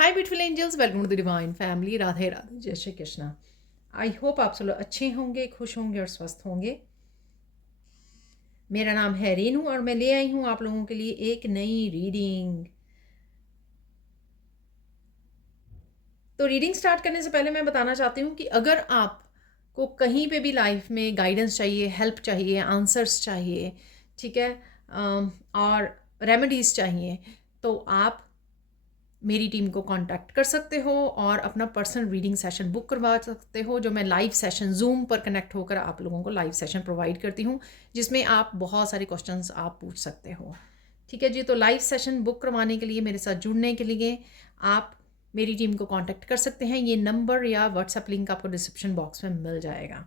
Hi beautiful angels, welcome to the divine family. Radhe Radhe, जय Shri Krishna. I hope आप सब लोग अच्छे होंगे, खुश होंगे और स्वस्थ होंगे। मेरा नाम है रेनू और मैं ले आई हूँ आप लोगों के लिए एक नई रीडिंग। तो रीडिंग स्टार्ट करने से पहले मैं बताना चाहती हूँ कि अगर आपको कहीं पे भी लाइफ में गाइडेंस चाहिए, हेल्प चाहिए, आंसर्स चाहिए, ठीक है, और रेमेडीज़ चाहिए, तो आप मेरी टीम को कांटेक्ट कर सकते हो और अपना पर्सनल रीडिंग सेशन बुक करवा सकते हो, जो मैं लाइव सेशन जूम पर कनेक्ट होकर आप लोगों को लाइव सेशन प्रोवाइड करती हूँ, जिसमें आप बहुत सारे क्वेश्चंस आप पूछ सकते हो। ठीक है जी। तो लाइव सेशन बुक करवाने के लिए, मेरे साथ जुड़ने के लिए आप मेरी टीम को कांटेक्ट कर सकते हैं। ये नंबर या व्हाट्सएप लिंक आपको डिस्क्रिप्शन बॉक्स में मिल जाएगा।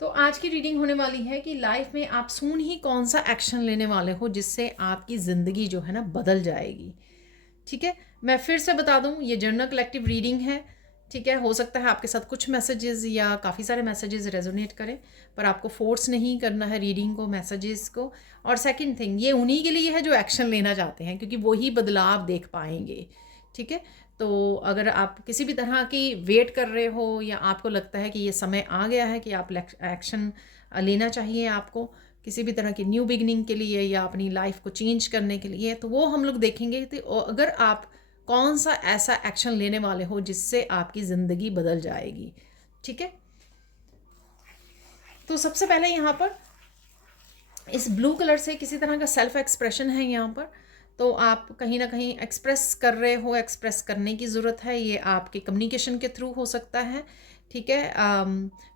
तो आज की रीडिंग होने वाली है कि लाइफ में आप सून ही कौन सा एक्शन लेने वाले हो जिससे आपकी ज़िंदगी जो है ना बदल जाएगी। ठीक है, मैं फिर से बता दूं, ये जर्नल कलेक्टिव रीडिंग है। ठीक है, हो सकता है आपके साथ कुछ मैसेजेस या काफ़ी सारे मैसेजेस रेजोनेट करें, पर आपको फोर्स नहीं करना है रीडिंग को, मैसेजेस को। और सेकंड थिंग, ये उन्हीं के लिए है जो एक्शन लेना चाहते हैं, क्योंकि वही बदलाव देख पाएंगे। ठीक है, तो अगर आप किसी भी तरह की वेट कर रहे हो या आपको लगता है कि ये समय आ गया है कि आप एक्शन लेना चाहिए आपको किसी भी तरह की न्यू बिगनिंग के लिए या अपनी लाइफ को चेंज करने के लिए, तो वो हम लोग देखेंगे। तो अगर आप कौन सा ऐसा एक्शन लेने वाले हो जिससे आपकी ज़िंदगी बदल जाएगी। ठीक है, तो सबसे पहले यहाँ पर इस ब्लू कलर से किसी तरह का सेल्फ एक्सप्रेशन है यहाँ पर। तो आप कहीं ना कहीं एक्सप्रेस कर रहे हो, एक्सप्रेस करने की ज़रूरत है। ये आपके कम्युनिकेशन के थ्रू हो सकता है। ठीक है,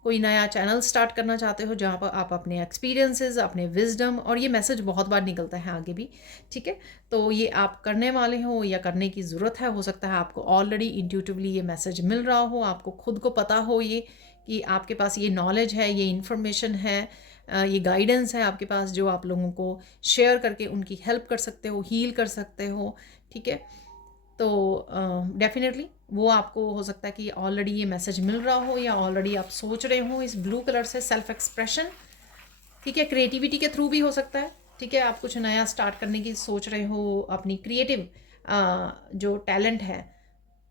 कोई नया चैनल स्टार्ट करना चाहते हो जहाँ पर आप अपने एक्सपीरियंसेस, अपने विजडम, और ये मैसेज बहुत बार निकलता है आगे भी। ठीक है, तो ये आप करने वाले हो या करने की ज़रूरत है। हो सकता है आपको ऑलरेडी इंट्यूटिवली ये मैसेज मिल रहा हो, आपको खुद को पता हो ये कि आपके पास ये नॉलेज है, ये इन्फॉर्मेशन है, ये गाइडेंस है आपके पास, जो आप लोगों को शेयर करके उनकी हेल्प कर सकते हो, हील कर सकते हो। ठीक है, तो डेफिनेटली वो आपको हो सकता है कि ऑलरेडी ये मैसेज मिल रहा हो या ऑलरेडी आप सोच रहे हो इस ब्लू कलर से सेल्फ एक्सप्रेशन। ठीक है, क्रिएटिविटी के थ्रू भी हो सकता है। ठीक है, आप कुछ नया स्टार्ट करने की सोच रहे हो, अपनी क्रिएटिव जो टैलेंट है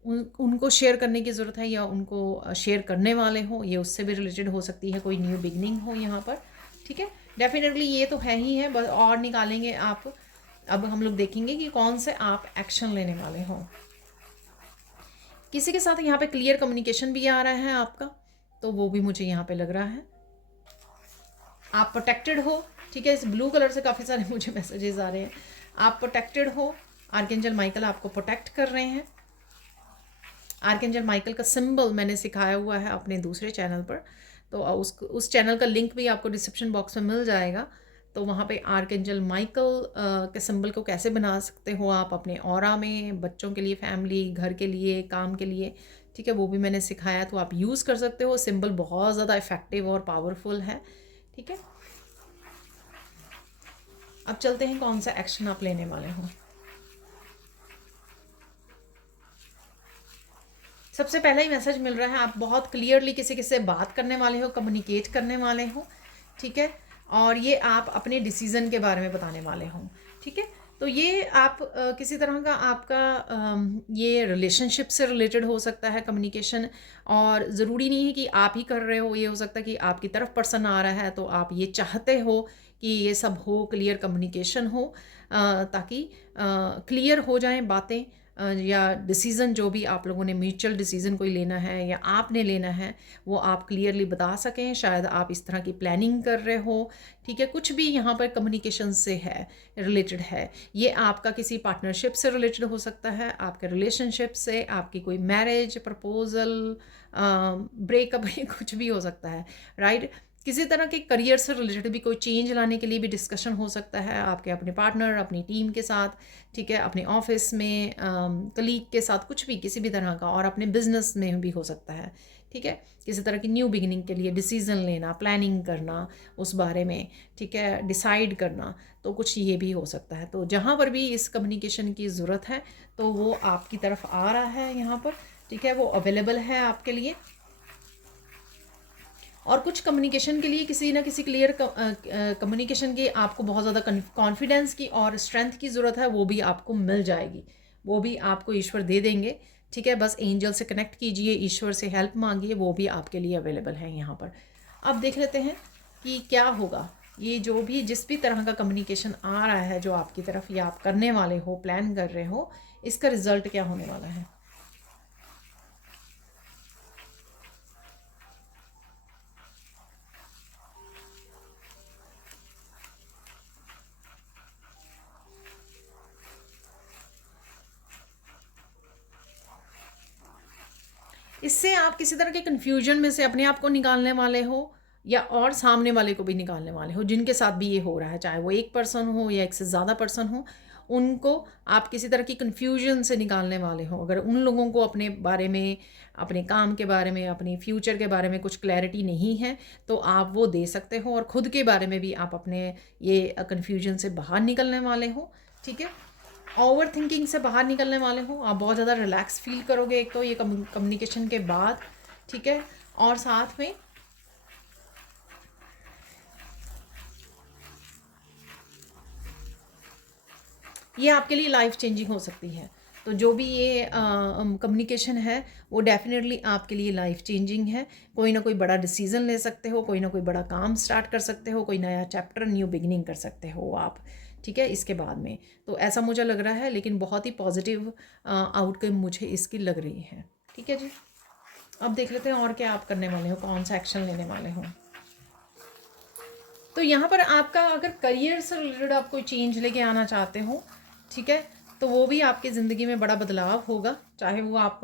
उनको शेयर करने की ज़रूरत है या उनको शेयर करने वाले हो, ये उससे भी रिलेटेड हो सकती है, कोई न्यू बिगनिंग हो यहाँ पर। ठीक है, डेफिनेटली ये तो है ही है, बस और निकालेंगे आप। अब हम लोग देखेंगे कि कौन से आप एक्शन लेने वाले हो। किसी के साथ यहाँ पे क्लियर कम्युनिकेशन भी आ रहा है आपका, तो वो भी मुझे यहाँ पे लग रहा है। आप प्रोटेक्टेड हो। ठीक है, इस ब्लू कलर से काफ़ी सारे मुझे मैसेजेस आ रहे हैं। आप प्रोटेक्टेड हो, आर्कएंजल माइकल आपको प्रोटेक्ट कर रहे हैं। आर्कएंजल माइकल का सिंबल मैंने सिखाया हुआ है अपने दूसरे चैनल पर, तो उस चैनल का लिंक भी आपको डिस्क्रिप्शन बॉक्स में मिल जाएगा। तो वहाँ पे आर्कएंजल माइकल के सिंबल को कैसे बना सकते हो आप अपने ऑरा में, बच्चों के लिए, फैमिली, घर के लिए, काम के लिए। ठीक है, वो भी मैंने सिखाया, तो आप यूज़ कर सकते हो। सिंबल बहुत ज़्यादा इफेक्टिव और पावरफुल है। ठीक है, अब चलते हैं कौन सा एक्शन आप लेने वाले हो। सबसे पहला ही मैसेज मिल रहा है, आप बहुत क्लियरली किसी से बात करने वाले हो, कम्युनिकेट करने वाले हो। ठीक है, और ये आप अपने डिसीज़न के बारे में बताने वाले हो। ठीक है, तो ये आप किसी तरह का आपका ये रिलेशनशिप से रिलेटेड हो सकता है कम्युनिकेशन, और ज़रूरी नहीं है कि आप ही कर रहे हो। ये हो सकता है कि आपकी तरफ पर्सन आ रहा है, तो आप ये चाहते हो कि ये सब हो, क्लियर कम्युनिकेशन हो, ताकि क्लियर हो जाएं बातें, या डिसीज़न जो भी आप लोगों ने म्यूचुअल डिसीज़न कोई लेना है या आपने लेना है, वो आप क्लियरली बता सकें। शायद आप इस तरह की प्लानिंग कर रहे हो। ठीक है, कुछ भी यहाँ पर कम्युनिकेशन से है, रिलेटेड है। ये आपका किसी पार्टनरशिप से रिलेटेड हो सकता है, आपके रिलेशनशिप से, आपकी कोई मैरिज प्रपोजल, ब्रेकअप कुछ भी हो सकता है, राइट। किसी तरह के करियर से रिलेटेड भी कोई चेंज लाने के लिए भी डिस्कशन हो सकता है आपके अपने पार्टनर, अपनी टीम के साथ। ठीक है, अपने ऑफिस में कलीग के साथ, कुछ भी, किसी भी तरह का, और अपने बिजनेस में भी हो सकता है। ठीक है, किसी तरह की न्यू बिगिनिंग के लिए डिसीजन लेना, प्लानिंग करना उस बारे में। ठीक है, डिसाइड करना, तो कुछ ये भी हो सकता है। तो जहाँ पर भी इस कम्युनिकेशन की ज़रूरत है, तो वो आपकी तरफ आ रहा है यहाँ पर। ठीक है, वो अवेलेबल है आपके लिए। और कुछ कम्युनिकेशन के लिए किसी ना किसी क्लियर कम्युनिकेशन की आपको बहुत ज़्यादा कॉन्फिडेंस की और स्ट्रेंथ की ज़रूरत है, वो भी आपको मिल जाएगी। वो भी आपको ईश्वर दे देंगे। ठीक है, बस एंजल से कनेक्ट कीजिए, ईश्वर से हेल्प मांगिए, वो भी आपके लिए अवेलेबल है यहाँ पर। अब देख लेते हैं कि क्या होगा। ये जो भी जिस भी तरह का कम्युनिकेशन आ रहा है जो आपकी तरफ या आप करने वाले हो, प्लान कर रहे हो, इसका रिजल्ट क्या होने वाला है। इससे आप किसी तरह के कन्फ्यूजन में से अपने आप को निकालने वाले हो, या और सामने वाले को भी निकालने वाले हो, जिनके साथ भी ये हो रहा है, चाहे वो एक पर्सन हो या एक से ज़्यादा पर्सन हो, उनको आप किसी तरह की कन्फ्यूजन से निकालने वाले हो। अगर उन लोगों को अपने बारे में, अपने काम के बारे में, अपने फ्यूचर के बारे में कुछ क्लैरिटी नहीं है, तो आप वो दे सकते हो। और ख़ुद के बारे में भी आप अपने ये कन्फ्यूजन से बाहर निकलने वाले हो। ठीक है, ओवर थिंकिंग से बाहर निकलने वाले हो। आप बहुत ज़्यादा रिलैक्स फील करोगे एक तो ये कम्युनिकेशन के बाद। ठीक है, और साथ में ये आपके लिए लाइफ चेंजिंग हो सकती है। तो जो भी ये कम्युनिकेशन है वो डेफिनेटली आपके लिए लाइफ चेंजिंग है। कोई ना कोई बड़ा डिसीजन ले सकते हो, कोई ना कोई बड़ा काम स्टार्ट कर सकते हो, कोई नया चैप्टर, न्यू बिगिनिंग कर सकते हो आप। ठीक है, इसके बाद में तो ऐसा मुझे लग रहा है, लेकिन बहुत ही पॉजिटिव आउटकम मुझे इसकी लग रही है। ठीक है जी, अब देख लेते हैं और क्या आप करने वाले हो, कौन सा एक्शन लेने वाले हो। तो यहाँ पर आपका अगर करियर से रिलेटेड आप कोई चेंज लेके आना चाहते हो, ठीक है, तो वो भी आपकी ज़िंदगी में बड़ा बदलाव होगा। चाहे वो आप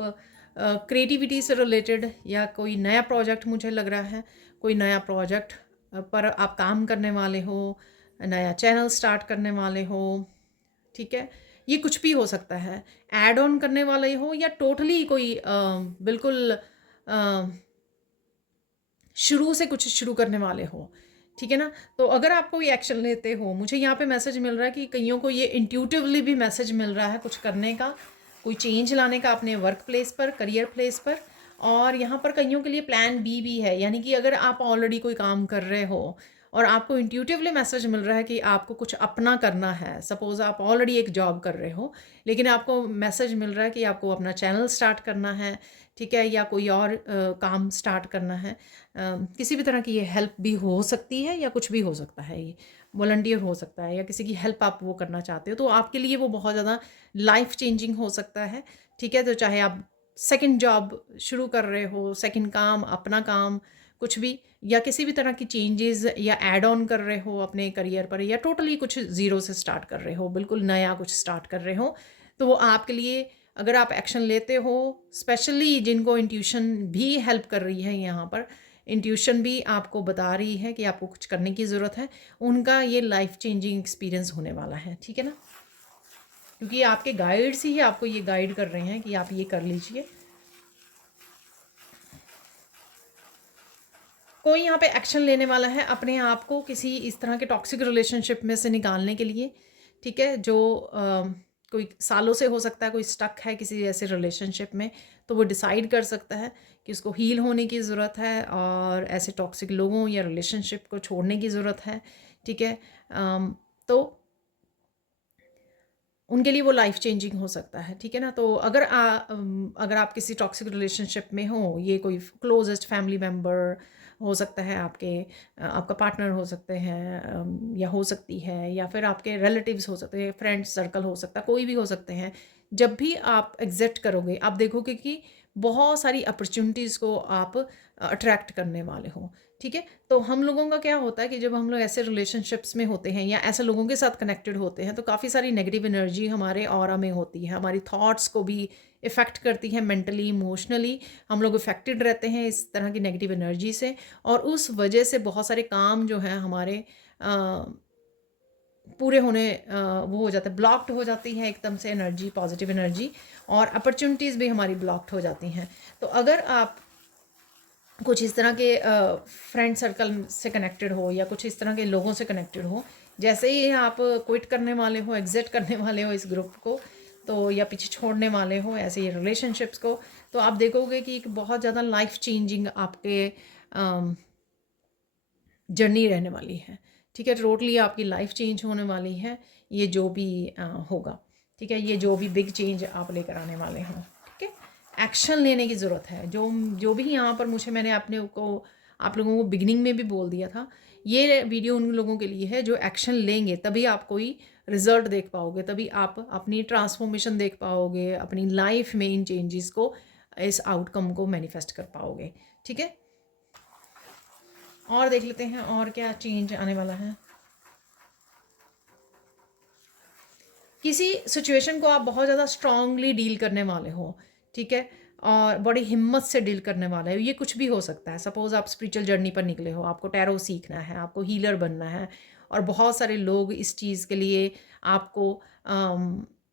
क्रिएटिविटी से रिलेटेड या कोई नया प्रोजेक्ट, मुझे लग रहा है कोई नया प्रोजेक्ट पर आप काम करने वाले हो, नया चैनल स्टार्ट करने वाले हो। ठीक है, ये कुछ भी हो सकता है, ऐड ऑन करने वाले हो या टोटली कोई बिल्कुल शुरू से कुछ शुरू करने वाले हो। ठीक है ना, तो अगर आप कोई एक्शन लेते हो, मुझे यहाँ पे मैसेज मिल रहा है कि कईयों को ये इंट्यूटिवली भी मैसेज मिल रहा है कुछ करने का, कोई चेंज लाने का अपने वर्क प्लेस पर, करियर प्लेस पर। और यहाँ पर कईयों के लिए प्लान बी भी है, यानी कि अगर आप ऑलरेडी कोई काम कर रहे हो और आपको इंट्यूटिवली मैसेज मिल रहा है कि आपको कुछ अपना करना है, सपोज़ आप ऑलरेडी एक जॉब कर रहे हो लेकिन आपको मैसेज मिल रहा है कि आपको अपना चैनल स्टार्ट करना है, ठीक है, या कोई और काम स्टार्ट करना है। किसी भी तरह की ये हेल्प भी हो सकती है या कुछ भी हो सकता है, ये वॉलंटियर हो सकता है या किसी की हेल्प आप वो करना चाहते हो, तो आपके लिए वो बहुत ज़्यादा लाइफ चेंजिंग हो सकता है। ठीक है, तो चाहे आप सेकंड जॉब शुरू कर रहे हो, सेकंड काम, अपना काम, कुछ भी, या किसी भी तरह की चेंजेस या ऐड ऑन कर रहे हो अपने करियर पर, या टोटली कुछ ज़ीरो से स्टार्ट कर रहे हो, बिल्कुल नया कुछ स्टार्ट कर रहे हो, तो वो आपके लिए, अगर आप एक्शन लेते हो, स्पेशली जिनको इंट्यूशन भी हेल्प कर रही है, यहाँ पर इंट्यूशन भी आपको बता रही है कि आपको कुछ करने की ज़रूरत है, उनका ये लाइफ चेंजिंग एक्सपीरियंस होने वाला है। ठीक है ना, क्योंकि आपके गाइड्स ही आपको ये गाइड कर रहे हैं कि आप ये कर लीजिए। कोई यहाँ पे एक्शन लेने वाला है अपने आप को किसी इस तरह के टॉक्सिक रिलेशनशिप में से निकालने के लिए। ठीक है, जो कोई सालों से हो सकता है, कोई स्टक है किसी ऐसे रिलेशनशिप में, तो वो डिसाइड कर सकता है कि उसको हील होने की ज़रूरत है और ऐसे टॉक्सिक लोगों या रिलेशनशिप को छोड़ने की ज़रूरत है। ठीक है, तो उनके लिए वो लाइफ चेंजिंग हो सकता है। ठीक है ना, तो अगर आप किसी टॉक्सिक रिलेशनशिप में हो, ये कोई क्लोजेस्ट फैमिली मेम्बर हो सकता है, आपका पार्टनर हो सकते हैं, या हो सकती है, या फिर आपके रिलेटिव्स हो सकते हैं, फ्रेंड सर्कल हो सकता है, कोई भी हो सकते हैं। जब भी आप एग्जिट करोगे, आप देखोगे कि बहुत सारी अपॉर्चुनिटीज़ को आप अट्रैक्ट करने वाले हो। ठीक है, तो हम लोगों का क्या होता है कि जब हम लोग ऐसे रिलेशनशिप्स में होते हैं या ऐसे लोगों के साथ कनेक्टेड होते हैं, तो काफ़ी सारी नेगेटिव एनर्जी हमारे ऑरा में होती है, हमारी थॉट्स को भी इफ़ेक्ट करती है, मेंटली, इमोशनली हम लोग इफ़ेक्टेड रहते हैं इस तरह की नेगेटिव एनर्जी से। और उस वजह से बहुत सारे काम जो हैं हमारे पूरे होने वो हो जाता है, ब्लॉक्ड हो जाती है एकदम से एनर्जी, पॉजिटिव एनर्जी, और अपॉर्चुनिटीज़ भी हमारी ब्लॉक्ड हो जाती हैं। तो अगर आप कुछ इस तरह के फ्रेंड सर्कल से कनेक्टेड हो या कुछ इस तरह के लोगों से कनेक्टेड हो, जैसे ही आप क्विट करने वाले हो, एग्जिट करने वाले हो इस ग्रुप को, तो या पीछे छोड़ने वाले हो ऐसे ये रिलेशनशिप्स को, तो आप देखोगे कि एक बहुत ज़्यादा लाइफ चेंजिंग आपके जर्नी रहने वाली है। ठीक है, टोटली आपकी लाइफ चेंज होने वाली है, ये जो भी होगा। ठीक ठीक है, ये जो भी बिग चेंज आप लेकर आने वाले हों, ठीक है। एक्शन लेने की ज़रूरत है। जो जो भी यहाँ पर मैंने अपने को आप लोगों को बिगिनिंग में भी बोल दिया था, ये वीडियो उन लोगों के लिए है जो एक्शन लेंगे, तभी आप कोई रिजल्ट देख पाओगे, तभी आप अपनी ट्रांसफॉर्मेशन देख पाओगे, अपनी लाइफ में इन चेंजेस को, इस आउटकम को मैनिफेस्ट कर पाओगे, ठीक है। और देख लेते हैं और क्या चेंज आने वाला है। किसी सिचुएशन को आप बहुत ज़्यादा स्ट्रांगली डील करने वाले हो, ठीक है, और बड़ी हिम्मत से डील करने वाले हो। ये कुछ भी हो सकता है। सपोज़ आप स्पिरिचुअल जर्नी पर निकले हो, आपको टैरो सीखना है, आपको हीलर बनना है, और बहुत सारे लोग इस चीज़ के लिए आपको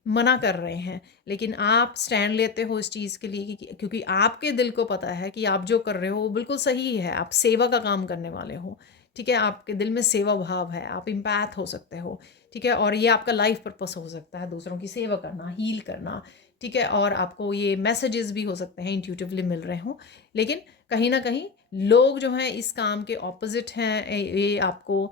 मना कर रहे हैं, लेकिन आप स्टैंड लेते हो इस चीज़ के लिए क्योंकि आपके दिल को पता है कि आप जो कर रहे हो वो बिल्कुल सही है। आप सेवा का काम करने वाले हो, ठीक है, आपके दिल में सेवा भाव है, आप इम्पैथ हो सकते हो, ठीक है, और ये आपका लाइफ पर्पस हो सकता है, दूसरों की सेवा करना, हील करना, ठीक है, और आपको ये मैसेजेस भी हो सकते हैं इंट्यूटिवली मिल रहे हों, लेकिन कहीं ना कहीं लोग जो हैं इस काम के ऑपोजिट हैं। ये आपको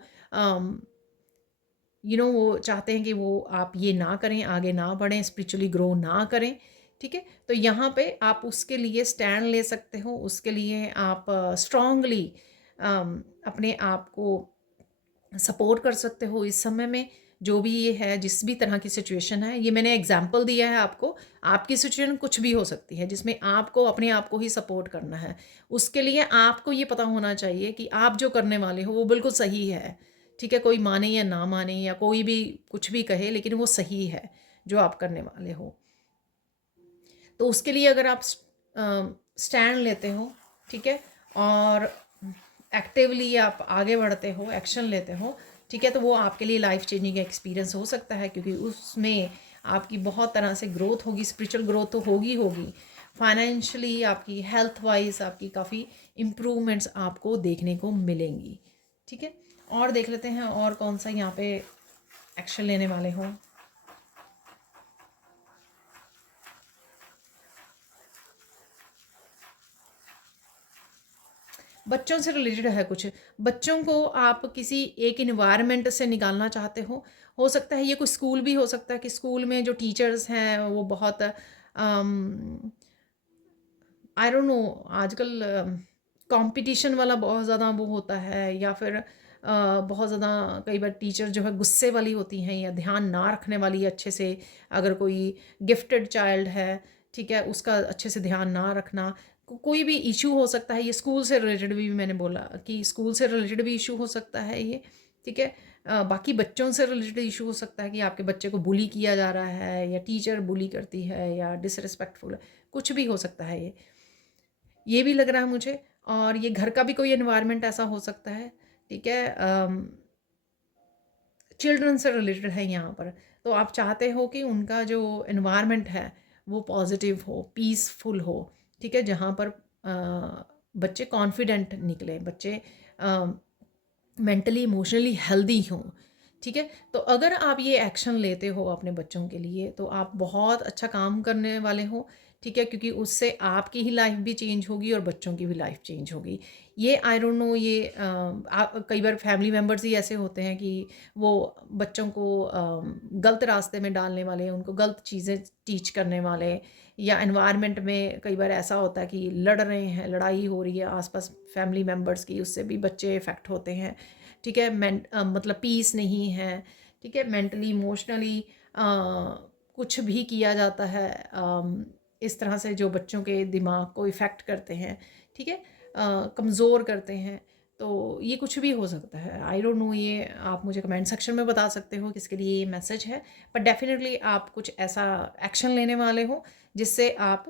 वो चाहते हैं कि वो आप ये ना करें, आगे ना बढ़ें, स्पिरिचुअली ग्रो ना करें, ठीक है। तो यहाँ पे आप उसके लिए स्टैंड ले सकते हो, उसके लिए आप स्ट्रांगली अपने आप को सपोर्ट कर सकते हो इस समय में। जो भी ये है, जिस भी तरह की सिचुएशन है, ये मैंने एग्जांपल दिया है आपको। आपकी सिचुएशन कुछ भी हो सकती है जिसमें आपको अपने आप को ही सपोर्ट करना है। उसके लिए आपको ये पता होना चाहिए कि आप जो करने वाले हो वो बिल्कुल सही है, ठीक है। कोई माने या ना माने या कोई भी कुछ भी कहे, लेकिन वो सही है जो आप करने वाले हो। तो उसके लिए अगर आप स्टैंड लेते हो, ठीक है, और एक्टिवली आप आगे बढ़ते हो, एक्शन लेते हो, ठीक है, तो वो आपके लिए लाइफ चेंजिंग एक्सपीरियंस हो सकता है, क्योंकि उसमें आपकी बहुत तरह से ग्रोथ होगी। स्पिरिचुअल ग्रोथ तो होगी होगी, फाइनेंशियली, आपकी हेल्थ वाइज आपकी काफ़ी इम्प्रूवमेंट्स आपको देखने को मिलेंगी, ठीक है। और देख लेते हैं और कौन सा यहाँ पे एक्शन लेने वाले हो। बच्चों से रिलेटेड है कुछ। बच्चों को आप किसी एक इन्वायरमेंट से निकालना चाहते हो सकता है ये कोई स्कूल भी हो सकता है कि स्कूल में जो टीचर्स हैं वो बहुत आई डोंट नो, आजकल कंपटीशन वाला बहुत ज़्यादा वो होता है, या फिर बहुत ज़्यादा कई बार टीचर जो है गुस्से वाली होती हैं या ध्यान ना रखने वाली अच्छे से। अगर कोई गिफ्टेड चाइल्ड है, ठीक है, उसका अच्छे से ध्यान ना रखना, कोई भी इशू हो सकता है। ये स्कूल से रिलेटेड भी मैंने बोला कि स्कूल से रिलेटेड भी इशू हो सकता है ये, ठीक है। बाकी बच्चों से रिलेटेड इशू हो सकता है कि आपके बच्चे को बुली किया जा रहा है, या टीचर बुली करती है, या डिसरिस्पेक्टफुल, कुछ भी हो सकता है ये भी लग रहा है मुझे। और ये घर का भी कोई एनवायरनमेंट ऐसा हो सकता है, ठीक है। चिल्ड्रन से रिलेटेड है यहाँ पर। तो आप चाहते हो कि उनका जो एनवायरनमेंट है वो पॉजिटिव हो, पीसफुल हो, ठीक है, जहाँ पर बच्चे कॉन्फिडेंट निकले, बच्चे मेंटली इमोशनली हेल्दी हों, ठीक है। तो अगर आप ये एक्शन लेते हो अपने बच्चों के लिए, तो आप बहुत अच्छा काम करने वाले हो, ठीक है, क्योंकि उससे आपकी ही लाइफ भी चेंज होगी और बच्चों की भी लाइफ चेंज होगी। ये आई डोंट नो, ये कई बार फैमिली मेम्बर्स ही ऐसे होते हैं कि वो बच्चों को गलत रास्ते में डालने वाले, उनको गलत चीज़ें टीच करने वाले, या एनवायरनमेंट में कई बार ऐसा होता है कि लड़ रहे हैं, लड़ाई हो रही है आसपास फैमिली मेम्बर्स की, उससे भी बच्चे इफ़ेक्ट होते हैं, ठीक है। मतलब पीस नहीं है, ठीक है, मेंटली इमोशनली कुछ भी किया जाता है इस तरह से जो बच्चों के दिमाग को इफ़ेक्ट करते हैं, ठीक है, कमज़ोर करते हैं। तो ये कुछ भी हो सकता है, आई डोंट नो। ये आप मुझे कमेंट सेक्शन में बता सकते हो किसके लिए ये मैसेज है, पर डेफिनेटली आप कुछ ऐसा एक्शन लेने वाले हो जिससे आप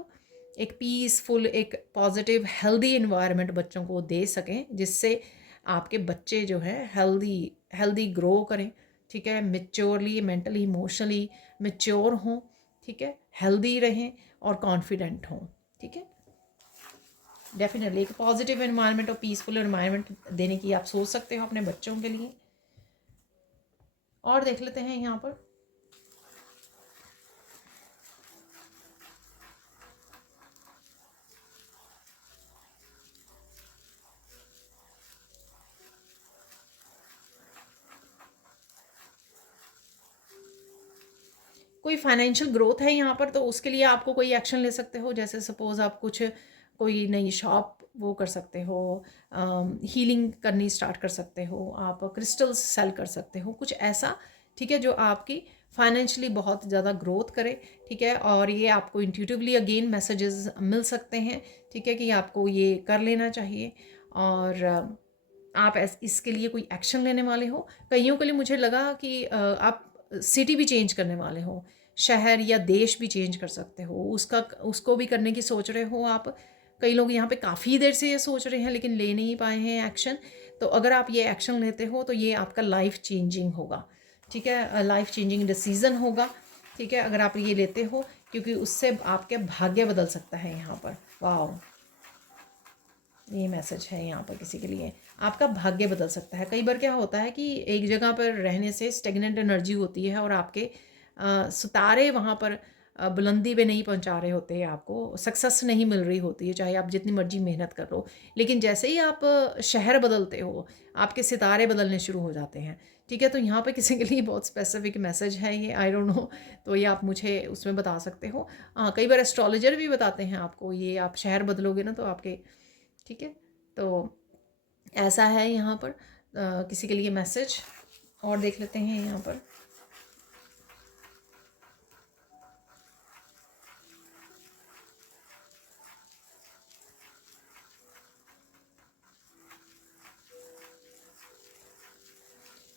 एक पीसफुल, एक पॉजिटिव, हेल्दी इन्वायरमेंट बच्चों को दे सकें, जिससे आपके बच्चे जो है हेल्दी हेल्दी ग्रो करें, ठीक है, मेच्योरली, मेंटली, इमोशनली मेच्योर हों, ठीक है, हेल्दी रहें और कॉन्फिडेंट हों, ठीक है। डेफिनेटली एक पॉजिटिव एनवायरनमेंट और पीसफुल एनवायरनमेंट देने की आप सोच सकते हो अपने बच्चों के लिए। और देख लेते हैं यहाँ पर। कोई फाइनेंशियल ग्रोथ है यहाँ पर, तो उसके लिए आपको कोई एक्शन ले सकते हो। जैसे सपोज़ आप कुछ कोई नई शॉप वो कर सकते हो, हीलिंग करनी स्टार्ट कर सकते हो, आप क्रिस्टल्स सेल कर सकते हो, कुछ ऐसा, ठीक है, जो आपकी फाइनेंशियली बहुत ज़्यादा ग्रोथ करे, ठीक है। और ये आपको इंट्यूटिवली अगेन मैसेजेस मिल सकते हैं, ठीक है, कि आपको ये कर लेना चाहिए। और आप इसके लिए कोई एक्शन लेने वाले हो। कईयों के लिए मुझे लगा कि आप सिटी भी चेंज करने वाले हो, शहर या देश भी चेंज कर सकते हो, उसको भी करने की सोच रहे हो आप। कई लोग यहाँ पे काफ़ी देर से ये सोच रहे हैं लेकिन ले नहीं पाए हैं एक्शन। तो अगर आप ये एक्शन लेते हो तो ये आपका लाइफ चेंजिंग होगा, ठीक है, लाइफ चेंजिंग डिसीज़न होगा, ठीक है, अगर आप ये लेते हो, क्योंकि उससे आपके भाग्य बदल सकता है यहाँ पर। वाह, ये मैसेज है यहाँ पर किसी के लिए, आपका भाग्य बदल सकता है। कई बार क्या होता है कि एक जगह पर रहने से स्टेगनेंट एनर्जी होती है और आपके सितारे वहाँ पर बुलंदी पे नहीं पहुँचा रहे होते हैं, आपको सक्सेस नहीं मिल रही होती है, चाहे आप जितनी मर्जी मेहनत कर लो। लेकिन जैसे ही आप शहर बदलते हो, आपके सितारे बदलने शुरू हो जाते हैं, ठीक है। तो यहाँ पे किसी के लिए बहुत स्पेसिफिक मैसेज है ये, आई डोंट नो, तो ये आप मुझे उसमें बता सकते हो। हाँ, कई बार एस्ट्रोलॉजर भी बताते हैं आपको, ये आप शहर बदलोगे ना तो आपके, ठीक है। तो ऐसा है यहाँ पर किसी के लिए मैसेज। और देख लेते हैं यहाँ पर।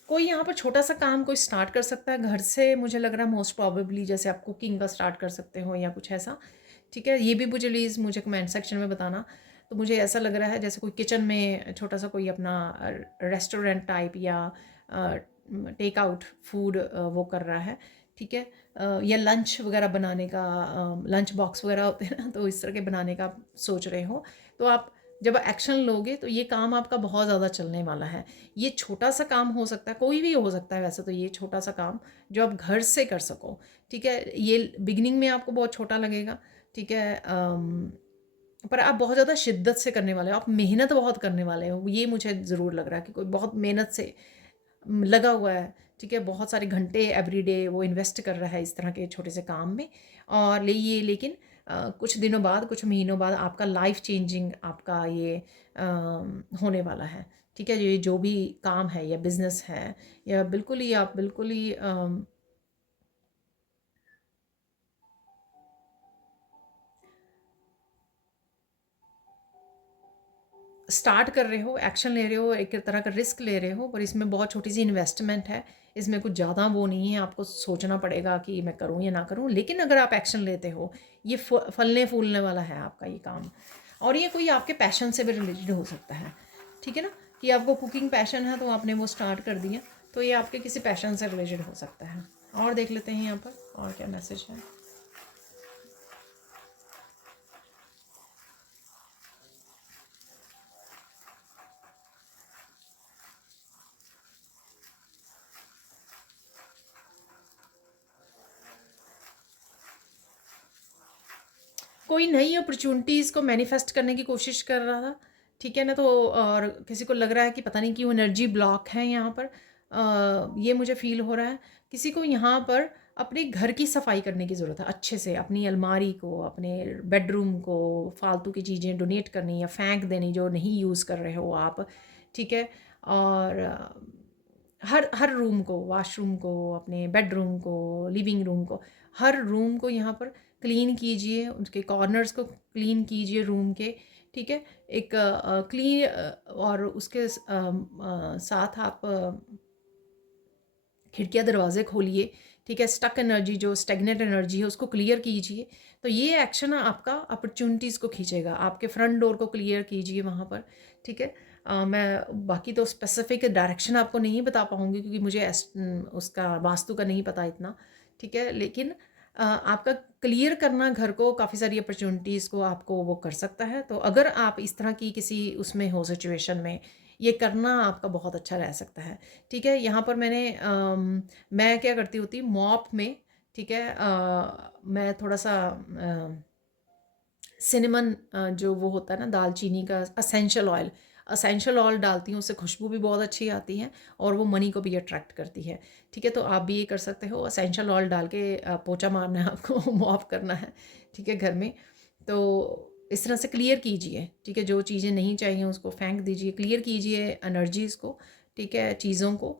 कोई यहाँ पर छोटा सा काम कोई स्टार्ट कर सकता है घर से, मुझे लग रहा है मोस्ट प्रोबेबली, जैसे आप कुकिंग का स्टार्ट कर सकते हो या कुछ ऐसा, ठीक है। ये भी मुझे प्लीज़ मुझे कमेंट सेक्शन में बताना। तो मुझे ऐसा लग रहा है जैसे कोई किचन में छोटा सा कोई अपना रेस्टोरेंट टाइप या टेक आउट फूड वो कर रहा है, ठीक है, या लंच वगैरह बनाने का, लंच बॉक्स वगैरह होते हैं ना, तो इस तरह के बनाने का आप सोच रहे हो। तो आप जब एक्शन लोगे तो ये काम आपका बहुत ज़्यादा चलने वाला है। ये छोटा सा काम हो सकता है, कोई भी हो सकता है वैसे तो, ये छोटा सा काम जो आप घर से कर सको, ठीक है। ये बिगिनिंग में आपको बहुत छोटा लगेगा, ठीक है, पर आप बहुत ज़्यादा शिद्दत से करने वाले हो, आप मेहनत बहुत करने वाले हो, ये मुझे ज़रूर लग रहा है कि कोई बहुत मेहनत से लगा हुआ है, ठीक है, बहुत सारे घंटे एवरीडे वो इन्वेस्ट कर रहा है इस तरह के छोटे से काम में। और ये लेकिन कुछ दिनों बाद, कुछ महीनों बाद आपका लाइफ चेंजिंग आपका ये होने वाला है, ठीक है। ये जो भी काम है या बिजनेस है या बिल्कुल ही आप बिल्कुल ही स्टार्ट कर रहे हो, एक्शन ले रहे हो, एक तरह का रिस्क ले रहे हो, पर इसमें बहुत छोटी सी इन्वेस्टमेंट है, इसमें कुछ ज़्यादा वो नहीं है, आपको सोचना पड़ेगा कि मैं करूँ या ना करूँ। लेकिन अगर आप एक्शन लेते हो, ये फलने फूलने वाला है आपका ये काम। और ये कोई आपके पैशन से भी रिलेटेड हो सकता है, ठीक है ना, कि आपको कुकिंग पैशन है तो आपने वो स्टार्ट कर दिया, तो ये आपके किसी पैशन से रिलेटेड हो सकता है। और देख लेते हैं यहाँ पर और क्या मैसेज है। कोई नई अपॉर्चुनिटीज़ को मैनिफेस्ट करने की कोशिश कर रहा था, ठीक है ना। तो और किसी को लग रहा है कि पता नहीं क्यों एनर्जी ब्लॉक है यहाँ पर, ये मुझे फील हो रहा है। किसी को यहाँ पर अपने घर की सफाई करने की ज़रूरत है, अच्छे से अपनी अलमारी को, अपने बेडरूम को, फालतू की चीज़ें डोनेट करनी या फेंक देनी जो नहीं यूज़ कर रहे हो आप, ठीक है। और हर हर रूम को, वॉशरूम को, अपने बेडरूम को, लिविंग रूम को, हर रूम को यहाँ पर क्लीन कीजिए, उसके कॉर्नर्स को क्लीन कीजिए रूम के, ठीक है। एक क्लीन और उसके साथ आप खिड़कियाँ दरवाजे खोलिए, ठीक है। स्टक एनर्जी जो स्टेगनेंट एनर्जी है उसको क्लियर कीजिए। तो ये एक्शन आपका अपॉर्चुनिटीज़ को खींचेगा, आपके फ्रंट डोर को क्लियर कीजिए वहाँ पर, ठीक है। मैं बाकी तो स्पेसिफिक डायरेक्शन आपको नहीं बता पाऊँगी क्योंकि मुझे उसका वास्तु का नहीं पता इतना, ठीक है। लेकिन आपका क्लियर करना घर को, काफ़ी सारी अपॉर्चुनिटीज़ को आपको वो कर सकता है। तो अगर आप इस तरह की किसी उसमें हो सिचुएशन में, ये करना आपका बहुत अच्छा रह सकता है, ठीक है। यहाँ पर मैं क्या करती होती मॉप में, ठीक है, मैं थोड़ा सा सिनेमन जो वो होता है ना दालचीनी का असेंशियल ऑयल, असेंशियल ऑयल डालती हूँ, उससे खुशबू भी बहुत अच्छी आती है और वो मनी को भी अट्रैक्ट करती है। ठीक है, तो आप भी ये कर सकते हो, असेंशियल ऑयल डाल के पोछा मारना है आपको मॉप करना है, ठीक है, घर में। तो इस तरह से क्लियर कीजिए, ठीक है, जो चीज़ें नहीं चाहिए उसको फेंक दीजिए, क्लियर कीजिए एनर्जीज़ को, ठीक है, चीज़ों को,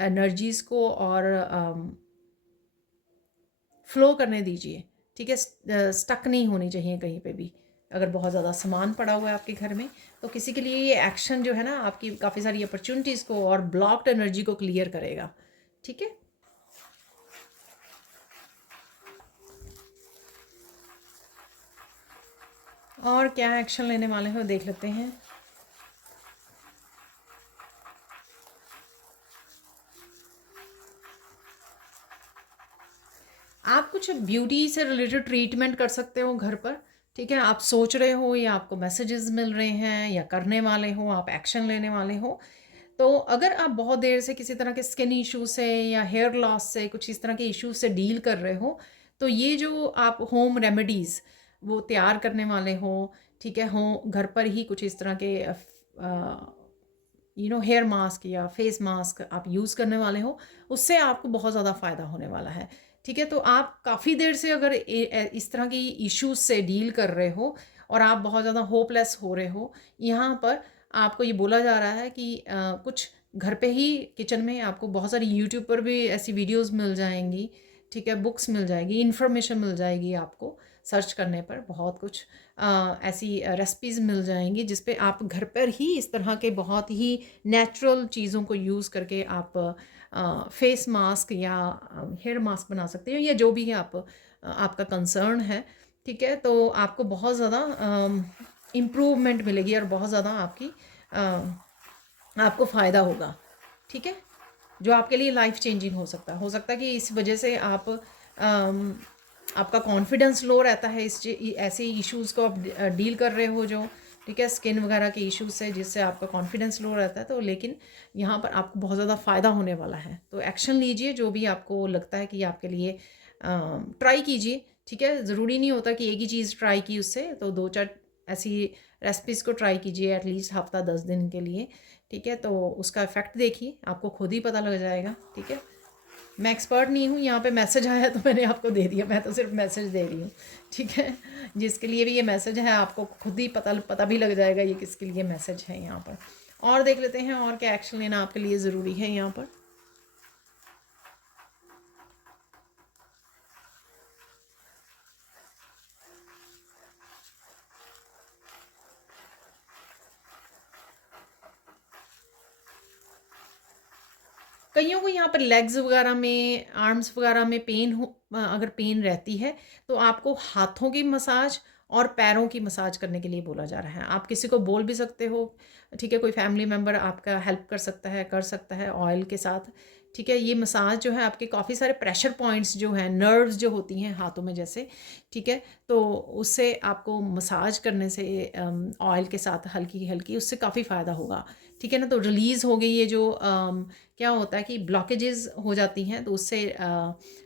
एनर्जीज़ को, और फ्लो करने दीजिए, ठीक है। स्टक नहीं होनी चाहिए कहीं पे भी। अगर बहुत ज़्यादा सामान पड़ा हुआ है आपके घर में, तो किसी के लिए ये एक्शन जो है ना आपकी काफ़ी सारी अपॉर्चुनिटीज़ को और ब्लॉक्ड एनर्जी को क्लियर करेगा, ठीक है। और क्या एक्शन लेने वाले हो देख लेते हैं। आप कुछ ब्यूटी से रिलेटेड ट्रीटमेंट कर सकते हो घर पर, ठीक है। आप सोच रहे हो या आपको मैसेजेस मिल रहे हैं या करने वाले हो, आप एक्शन लेने वाले हो। तो अगर आप बहुत देर से किसी तरह के स्किन इशू से या हेयर लॉस से, कुछ इस तरह के इश्यूज से डील कर रहे हो, तो ये जो आप होम रेमेडीज़ वो तैयार करने वाले हो, ठीक है, हो घर पर ही कुछ इस तरह के हेयर मास्क या फेस मास्क आप यूज़ करने वाले हो, उससे आपको बहुत ज़्यादा फ़ायदा होने वाला है, ठीक है। तो आप काफ़ी देर से अगर इस तरह की इश्यूज से डील कर रहे हो और आप बहुत ज़्यादा होपलेस हो रहे हो, यहाँ पर आपको ये बोला जा रहा है कि कुछ घर पे ही किचन में आपको बहुत सारी यूट्यूब पर भी ऐसी वीडियोस मिल जाएंगी, ठीक है, बुक्स मिल जाएगी, इन्फॉर्मेशन मिल जाएगी आपको सर्च करने पर, बहुत कुछ ऐसी रेसिपीज़ मिल जाएंगी जिस पे आप घर पर ही इस तरह के बहुत ही नेचुरल चीज़ों को यूज़ करके आप फेस मास्क या हेयर मास्क बना सकते हो, या जो भी है आपका कंसर्न है, ठीक है। तो आपको बहुत ज़्यादा इम्प्रूवमेंट मिलेगी और बहुत ज़्यादा आपको फ़ायदा होगा, ठीक है, जो आपके लिए लाइफ चेंजिंग हो सकता है कि इस वजह से आपका कॉन्फिडेंस लो रहता है, ऐसे इश्यूज़ को आप डील कर रहे हो जो, ठीक है, स्किन वगैरह के इश्यूज से, जिससे आपका कॉन्फिडेंस लो रहता है। तो लेकिन यहाँ पर आपको बहुत ज़्यादा फ़ायदा होने वाला है, तो एक्शन लीजिए, जो भी आपको लगता है कि आपके लिए ट्राई कीजिए, ठीक है। ज़रूरी नहीं होता कि एक ही चीज़ ट्राई की उससे, तो 2-4 ऐसी रेसिपीज़ को ट्राई कीजिए एटलीस्ट हफ्ता 10 दिन के लिए, ठीक है। तो उसका इफ़ेक्ट देखिए, आपको खुद ही पता लग जाएगा, ठीक है। मैं एक्सपर्ट नहीं हूँ, यहाँ पे मैसेज आया तो मैंने आपको दे दिया, मैं तो सिर्फ मैसेज दे रही हूँ, ठीक है। जिसके लिए भी ये मैसेज है आपको खुद ही पता भी लग जाएगा ये किसके लिए मैसेज है यहाँ पर। और देख लेते हैं और क्या एक्शन लेना आपके लिए ज़रूरी है यहाँ पर। कईयों को यहाँ पर लेग्स वगैरह में, आर्म्स वगैरह में पेन हो, अगर पेन रहती है तो आपको हाथों की मसाज और पैरों की मसाज करने के लिए बोला जा रहा है। आप किसी को बोल भी सकते हो, ठीक है, कोई फैमिली मेम्बर आपका हेल्प कर सकता है ऑयल के साथ, ठीक है। ये मसाज जो है आपके काफ़ी सारे प्रेशर पॉइंट्स जो हैं, नर्व्स जो होती हैं हाथों में जैसे, ठीक है, तो उससे आपको मसाज करने से ऑयल के साथ हल्की हल्की, उससे काफ़ी फ़ायदा होगा, ठीक है ना। तो रिलीज़ हो गई ये जो क्या होता है कि ब्लॉकेजेस हो जाती हैं, तो उससे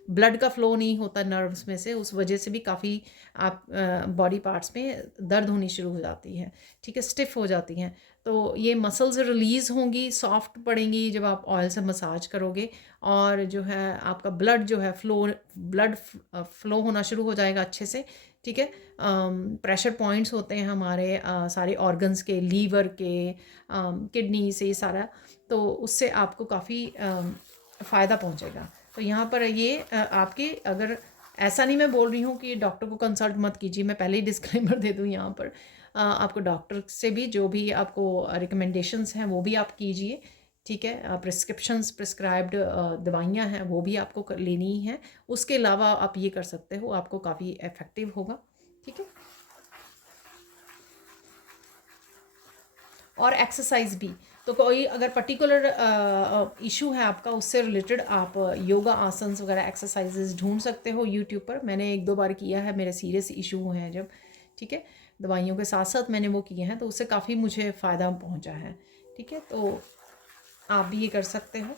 ब्लड का फ्लो नहीं होता नर्व्स में से, उस वजह से भी काफ़ी आप बॉडी पार्ट्स में दर्द होनी शुरू हो जाती है, ठीक है, स्टिफ हो जाती हैं। तो ये मसल्स रिलीज़ होंगी, सॉफ्ट पड़ेंगी जब आप ऑयल से मसाज करोगे, और जो है आपका ब्लड जो है ब्लड फ्लो होना शुरू हो जाएगा अच्छे से, ठीक है। प्रेशर पॉइंट्स होते हैं हमारे सारे ऑर्गन्स के, लीवर के, किडनी से, ये सारा, तो उससे आपको काफ़ी फ़ायदा पहुंचेगा। तो यहाँ पर ये आपके, अगर ऐसा नहीं मैं बोल रही हूँ कि डॉक्टर को कंसल्ट मत कीजिए, मैं पहले ही डिस्क्लेमर दे दूँ यहाँ पर, आपको डॉक्टर से भी जो भी आपको रिकमेंडेशंस हैं वो भी आप कीजिए, ठीक है। प्रिस्क्रिप्शंस, प्रिस्क्राइब्ड दवाइयाँ हैं वो भी आपको लेनी ही हैं। उसके अलावा आप ये कर सकते हो, आपको काफ़ी इफ़ेक्टिव होगा, ठीक है। और एक्सरसाइज भी, तो कोई अगर पर्टिकुलर इशू है आपका, उससे रिलेटेड आप योगा आसन्स वगैरह एक्सरसाइजेज ढूंढ सकते हो यूट्यूब पर। मैंने 1-2 बार किया है, मेरे सीरियस इशू हैं जब, ठीक है, दवाइयों के साथ साथ मैंने वो किए हैं, तो उससे काफ़ी मुझे फ़ायदा पहुंचा है, ठीक है। तो आप भी ये कर सकते हो।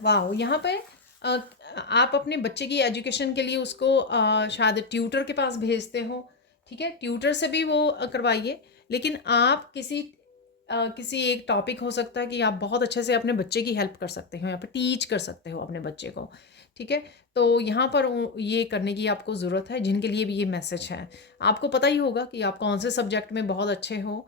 वाह, यहाँ पे आप अपने बच्चे की एजुकेशन के लिए उसको शायद ट्यूटर के पास भेजते हो, ठीक है, ट्यूटर से भी वो करवाइए। लेकिन आप किसी एक टॉपिक हो सकता है कि आप बहुत अच्छे से अपने बच्चे की हेल्प कर सकते हो, या फिर टीच कर सकते हो अपने बच्चे को, ठीक है। तो यहाँ पर ये करने की आपको ज़रूरत है, जिनके लिए भी ये मैसेज है। आपको पता ही होगा कि आप कौन से सब्जेक्ट में बहुत अच्छे हो,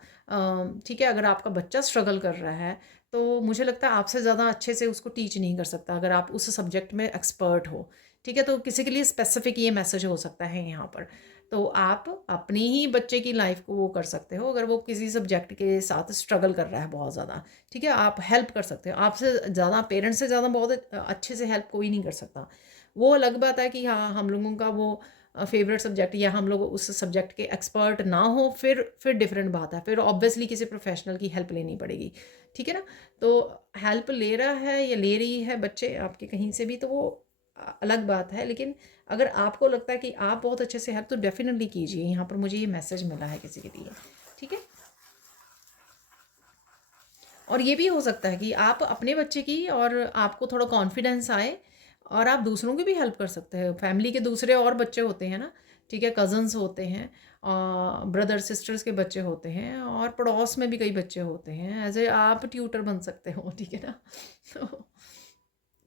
ठीक है। अगर आपका बच्चा स्ट्रगल कर रहा है तो मुझे लगता है आपसे ज़्यादा अच्छे से उसको टीच नहीं कर सकता, अगर आप उस सब्जेक्ट में एक्सपर्ट हो, ठीक है। तो किसी के लिए स्पेसिफिक ये मैसेज हो सकता है यहाँ पर। तो आप अपनी ही बच्चे की लाइफ को वो कर सकते हो, अगर वो किसी सब्जेक्ट के साथ स्ट्रगल कर रहा है बहुत ज़्यादा, ठीक है, आप हेल्प कर सकते हो। आपसे ज़्यादा, पेरेंट्स से ज़्यादा बहुत अच्छे से हेल्प कोई नहीं कर सकता। वो अलग बात है कि हाँ, हम लोगों का वो फेवरेट सब्जेक्ट, या हम लोग उस सब्जेक्ट के एक्सपर्ट ना हो, फिर डिफरेंट बात है, फिर ऑब्वियसली किसी प्रोफेशनल की हेल्प लेनी पड़ेगी, ठीक है ना। तो हेल्प ले रहा है या ले रही है बच्चे आपके कहीं से भी, तो वो अलग बात है। लेकिन अगर आपको लगता है कि आप बहुत अच्छे से हेल्प, तो डेफिनेटली कीजिए। यहाँ पर मुझे ये मैसेज मिला है किसी के लिए, ठीक है। और ये भी हो सकता है कि आप अपने बच्चे की, और आपको थोड़ा कॉन्फिडेंस आए, और आप दूसरों की भी हेल्प कर सकते हैं। फैमिली के दूसरे और बच्चे होते हैं ना, ठीक है, कज़न्स होते हैं, ब्रदर सिस्टर्स के बच्चे होते हैं, और पड़ोस में भी कई बच्चे होते हैं, एज ए आप ट्यूटर बन सकते हो, ठीक है ना।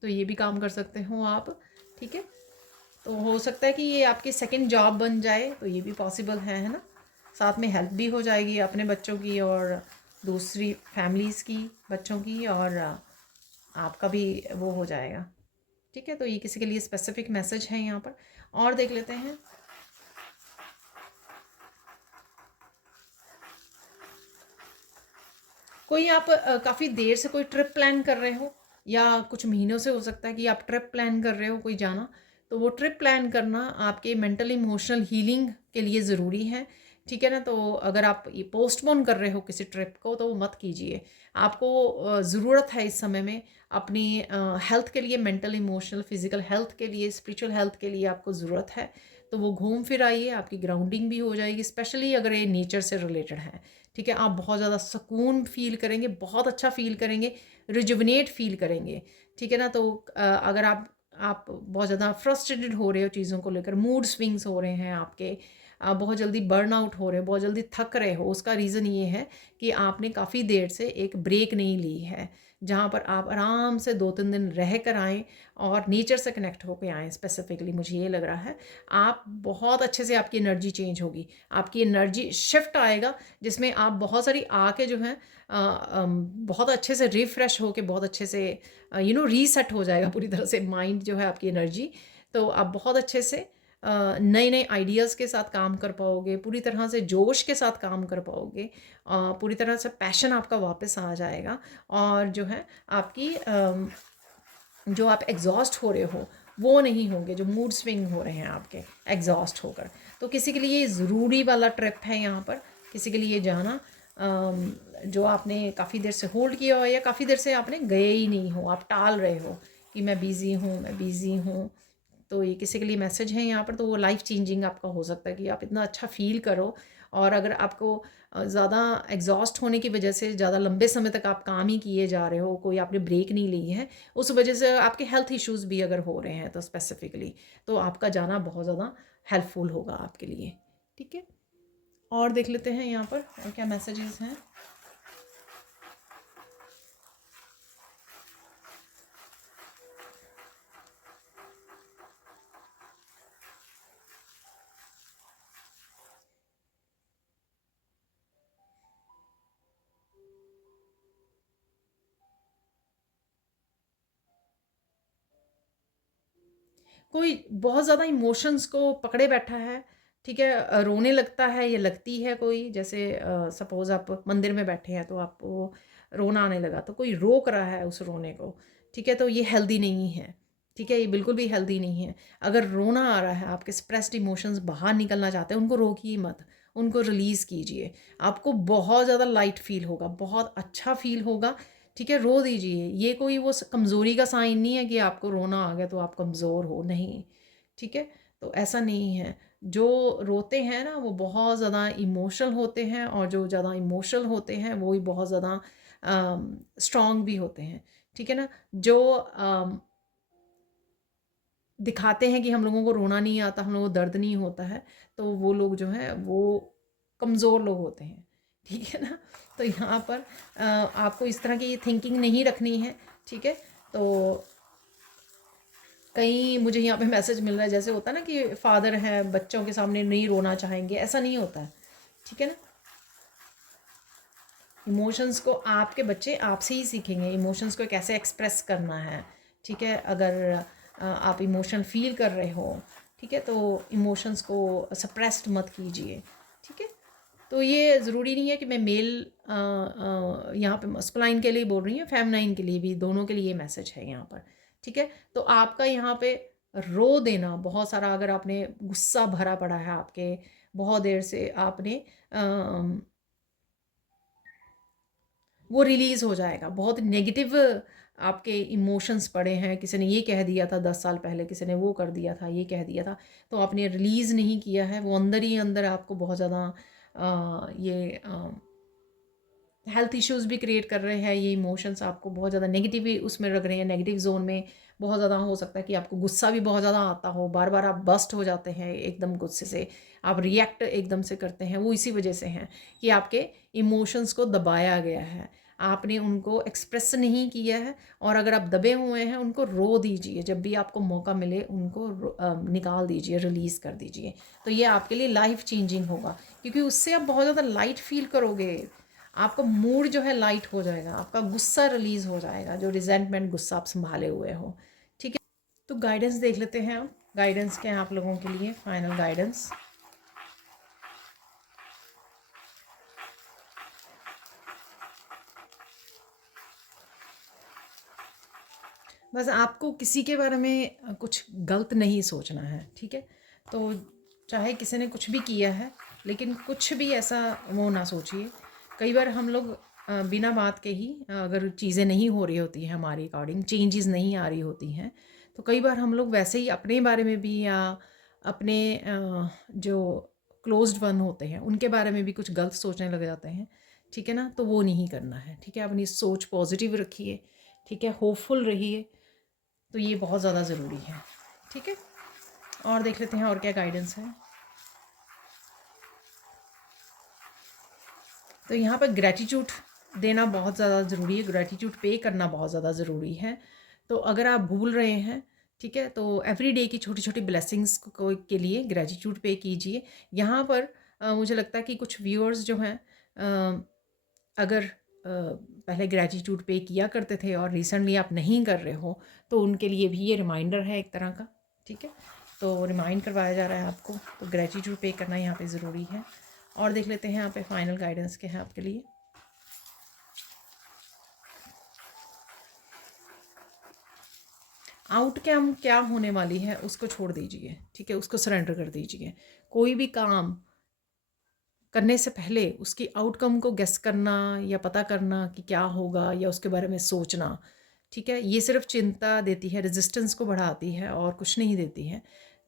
तो ये भी काम कर सकते हो आप, ठीक है। तो हो सकता है कि ये आपकी सेकंड जॉब बन जाए, तो ये भी पॉसिबल है ना। साथ में हेल्प भी हो जाएगी अपने बच्चों की, और दूसरी फैमिलीज़ की बच्चों की, और आपका भी वो हो जाएगा, ठीक है। तो ये किसी के लिए स्पेसिफिक मैसेज है यहाँ पर। और देख लेते हैं। कोई आप काफ़ी देर से कोई ट्रिप प्लान कर रहे हो, या कुछ महीनों से हो सकता है कि आप ट्रिप प्लान कर रहे हो कोई जाना। तो वो ट्रिप प्लान करना आपके मेंटल इमोशनल हीलिंग के लिए ज़रूरी है, ठीक है ना। तो अगर आप ये पोस्टपोन कर रहे हो किसी ट्रिप को, तो वो मत कीजिए। आपको ज़रूरत है इस समय में अपनी हेल्थ के लिए, मेंटल इमोशनल फिज़िकल हेल्थ के लिए, स्पिरिचुअल हेल्थ के लिए आपको ज़रूरत है। तो वो घूम फिर आइए, आपकी ग्राउंडिंग भी हो जाएगी, स्पेशली अगर ये नेचर से रिलेटेड है, ठीक है। आप बहुत ज़्यादा सुकून फ़ील करेंगे, बहुत अच्छा फ़ील करेंगे, रिजुविनेट फ़ील करेंगे, ठीक है ना। तो अगर आप बहुत ज़्यादा फ्रस्ट्रेटेड हो रहे हो चीज़ों को लेकर, मूड स्विंग्स हो रहे हैं आपके, बहुत जल्दी बर्नआउट हो रहे हो, बहुत जल्दी थक रहे हो, उसका रीज़न ये है कि आपने काफ़ी देर से एक ब्रेक नहीं ली है, जहाँ पर आप आराम से 2-3 दिन रह कर आएँ, और नेचर से कनेक्ट होकर आएँ। स्पेसिफिकली मुझे ये लग रहा है, आप बहुत अच्छे से, आपकी एनर्जी चेंज होगी, आपकी एनर्जी शिफ्ट आएगा, जिसमें आप बहुत सारी आके जो हैं बहुत अच्छे से रिफ़्रेश होके, बहुत अच्छे से रीसेट हो जाएगा पूरी तरह से माइंड जो है, आपकी एनर्जी। तो आप बहुत अच्छे से नए नए आइडियाज़ के साथ काम कर पाओगे, पूरी तरह से जोश के साथ काम कर पाओगे, पूरी तरह से पैशन आपका वापस आ जाएगा, और जो है आपकी जो आप एग्जॉस्ट हो रहे हो वो नहीं होंगे, जो मूड स्विंग हो रहे हैं आपके एग्जॉस्ट होकर। तो किसी के लिए ये ज़रूरी वाला ट्रिप है यहाँ पर, किसी के लिए जाना जो आपने काफ़ी देर से होल्ड किया हो, या काफ़ी देर से आपने गए ही नहीं हो, आप टाल रहे हो कि मैं बिज़ी हूँ, मैं बिज़ी हूँ। तो ये किसी के लिए मैसेज है यहाँ पर। तो वो लाइफ चेंजिंग आपका हो सकता है कि आप इतना अच्छा फ़ील करो, और अगर आपको ज़्यादा एग्जॉस्ट होने की वजह से ज़्यादा लंबे समय तक आप काम ही किए जा रहे हो, कोई आपने ब्रेक नहीं ली है, उस वजह से आपके हेल्थ इश्यूज़ भी अगर हो रहे हैं, तो स्पेसिफिकली तो आपका जाना बहुत ज़्यादा हेल्पफुल होगा आपके लिए, ठीक है। और देख लेते हैं यहाँ पर और क्या मैसेजेस हैं। कोई बहुत ज़्यादा इमोशंस को पकड़े बैठा है, ठीक है, रोने लगता है या लगती है कोई, जैसे सपोज़ आप मंदिर में बैठे हैं तो आपको रोना आने लगा, तो कोई रोक रहा है उस रोने को, ठीक है, तो ये हेल्दी नहीं है, ठीक है, ये बिल्कुल भी हेल्दी नहीं है। अगर रोना आ रहा है, आपके स्प्रेस्ड इमोशंस बाहर निकलना चाहते हैं, उनको रोकिए मत, उनको रिलीज़ कीजिए। आपको बहुत ज़्यादा लाइट फ़ील होगा, बहुत अच्छा फ़ील होगा, ठीक है, रो दीजिए। ये कोई वो कमज़ोरी का साइन नहीं है कि आपको रोना आ गया तो आप कमज़ोर हो, नहीं, ठीक है। तो ऐसा नहीं है। जो रोते हैं ना, वो बहुत ज़्यादा इमोशनल होते हैं, और जो ज़्यादा इमोशनल होते हैं वो ही बहुत ज़्यादा अम, स्ट्रॉन्ग भी होते हैं, ठीक है ना। जो अम, दिखाते हैं कि हम लोगों को रोना नहीं आता, हम लोगों को दर्द नहीं होता है, तो वो लोग जो हैं वो कमज़ोर लोग होते हैं, ठीक है ना। तो यहाँ पर आपको इस तरह की थिंकिंग नहीं रखनी है, ठीक है। तो कहीं मुझे यहाँ पे मैसेज मिल रहा है, जैसे होता है ना कि फादर हैं बच्चों के सामने नहीं रोना चाहेंगे, ऐसा नहीं होता है, ठीक है ना। इमोशंस को आपके बच्चे आपसे ही सीखेंगे, इमोशंस को कैसे एक्सप्रेस करना है, ठीक है। अगर आप इमोशन फील कर रहे हो, ठीक है, तो इमोशंस को सप्रेस्ड मत कीजिए, ठीक है। तो ये ज़रूरी नहीं है कि मैं मेल यहाँ पे मस्कुलाइन के लिए बोल रही हूँ, फेमनाइन के लिए भी, दोनों के लिए ये मैसेज है यहाँ पर, ठीक है। तो आपका यहाँ पे रो देना बहुत सारा, अगर आपने गुस्सा भरा पड़ा है आपके, बहुत देर से आपने वो रिलीज़ हो जाएगा। बहुत नेगेटिव आपके इमोशंस पड़े हैं, किसी ने ये कह दिया था 10 साल पहले, किसी ने वो कर दिया था, ये कह दिया था, तो आपने रिलीज़ नहीं किया है, वो अंदर ही अंदर आपको बहुत ज़्यादा ये हेल्थ इश्यूज़ भी क्रिएट कर रहे हैं। ये इमोशंस आपको बहुत ज़्यादा नेगेटिव उसमें रख रहे हैं, नेगेटिव जोन में। बहुत ज़्यादा हो सकता है कि आपको गुस्सा भी बहुत ज़्यादा आता हो, बार बार आप बस्ट हो जाते हैं एकदम गुस्से से, आप रिएक्ट एकदम से करते हैं, वो इसी वजह से हैं कि आपके इमोशंस को दबाया गया है, आपने उनको एक्सप्रेस नहीं किया है। और अगर आप दबे हुए हैं, उनको रो दीजिए, जब भी आपको मौका मिले उनको निकाल दीजिए, रिलीज़ कर दीजिए। तो ये आपके लिए लाइफ चेंजिंग होगा, क्योंकि उससे आप बहुत ज़्यादा लाइट फील करोगे, आपका मूड जो है लाइट हो जाएगा, आपका गुस्सा रिलीज़ हो जाएगा, जो रिजेंटमेंट गुस्सा आप संभाले हुए हो, ठीक है। तो गाइडेंस देख लेते हैं हम, गाइडेंस क्या है आप लोगों के लिए, फाइनल गाइडेंस। बस आपको किसी के बारे में कुछ गलत नहीं सोचना है, ठीक है। तो चाहे किसी ने कुछ भी किया है, लेकिन कुछ भी ऐसा वो ना सोचिए। कई बार हम लोग बिना बात के ही अगर चीज़ें नहीं हो रही होती हैं हमारी अकॉर्डिंग, चेंजेस नहीं आ रही होती हैं, तो कई बार हम लोग वैसे ही अपने बारे में भी, या अपने जो क्लोज्ड वन होते हैं उनके बारे में भी कुछ गलत सोचने लग जाते हैं, ठीक है ना। तो वो नहीं करना है, ठीक है। अपनी सोच पॉजिटिव रखिए, ठीक है, होपफुल रहिए। तो ये बहुत ज़्यादा ज़रूरी है, ठीक है। और देख लेते हैं और क्या गाइडेंस है। तो यहाँ पर ग्रैटिट्यूड देना बहुत ज़्यादा ज़रूरी है, ग्रैटिट्यूड पे करना बहुत ज़्यादा ज़रूरी है। तो अगर आप भूल रहे हैं, ठीक है, तो एवरी डे की छोटी छोटी ब्लेसिंग्स को के लिए ग्रैटिट्यूड पे कीजिए। यहाँ पर मुझे लगता है कि कुछ व्यूअर्स जो हैं अगर पहले ग्रैटिट्यूड पे किया करते थे और रिसेंटली आप नहीं कर रहे हो, तो उनके लिए भी ये रिमाइंडर है एक तरह का, ठीक है। तो रिमाइंड करवाया जा रहा है आपको, तो ग्रैटिट्यूड पे करना यहाँ पे ज़रूरी है। और देख लेते हैं यहाँ पे फाइनल गाइडेंस क्या है आपके लिए। आउटकम क्या होने वाली है उसको छोड़ दीजिए, ठीक है, उसको सरेंडर कर दीजिए। कोई भी काम करने से पहले उसकी आउटकम को गेस करना या पता करना कि क्या होगा, या उसके बारे में सोचना, ठीक है, ये सिर्फ चिंता देती है, रेजिस्टेंस को बढ़ाती है और कुछ नहीं देती है।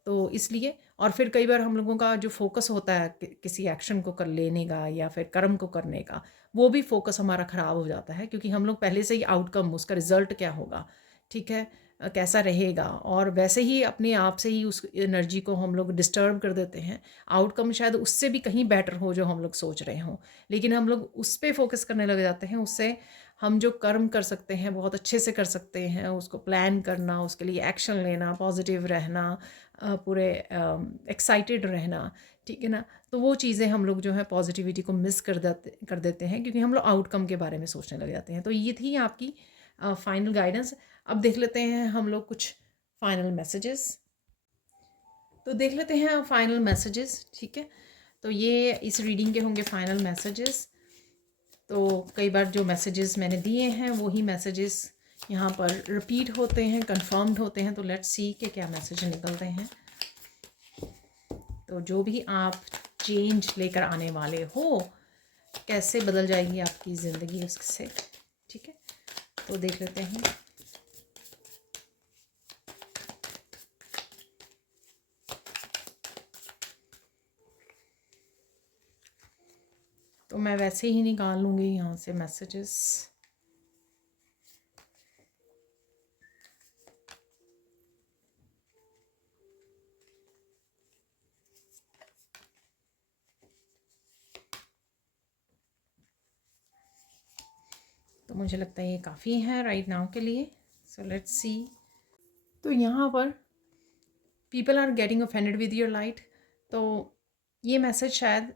तो इसलिए, और फिर कई बार हम लोगों का जो फोकस होता है किसी एक्शन को कर लेने का या फिर कर्म को करने का, वो भी फोकस हमारा ख़राब हो जाता है, क्योंकि हम लोग पहले से ही आउटकम, उसका रिजल्ट क्या होगा, ठीक है, कैसा रहेगा, और वैसे ही अपने आप से ही उस एनर्जी को हम लोग डिस्टर्ब कर देते हैं। आउटकम शायद उससे भी कहीं बेटर हो जो हम लोग सोच रहे हों, लेकिन हम लोग उस पर फोकस करने लग जाते हैं। उससे हम जो कर्म कर सकते हैं बहुत अच्छे से कर सकते हैं, उसको प्लान करना, उसके लिए एक्शन लेना, पॉजिटिव रहना, पूरे एक्साइटेड रहना, ठीक है ना। तो वो चीज़ें हम लोग जो है पॉजिटिविटी को मिस कर देते हैं, क्योंकि हम लोग आउटकम के बारे में सोचने लग जाते हैं। तो ये थी आपकी फाइनल गाइडेंस। अब देख लेते हैं हम लोग कुछ फाइनल मैसेजेस। तो देख लेते हैं फाइनल मैसेजेस, ठीक है। तो ये इस रीडिंग के होंगे फाइनल मैसेजेस। तो कई बार जो मैसेजेस मैंने दिए हैं वही मैसेजेस यहाँ पर रिपीट होते हैं, कंफर्म्ड होते हैं। तो लेट्स सी कि क्या मैसेज निकलते हैं। तो जो भी आप चेंज लेकर आने वाले हो, कैसे बदल जाएगी आपकी ज़िंदगी उससे, ठीक है। तो देख लेते हैं। तो मैं वैसे ही निकाल लूँगी यहाँ से मैसेजेस। तो मुझे लगता है ये काफ़ी है राइट नाउ के लिए। So let's see. तो यहाँ पर people are getting offended with your light. तो ये मैसेज शायद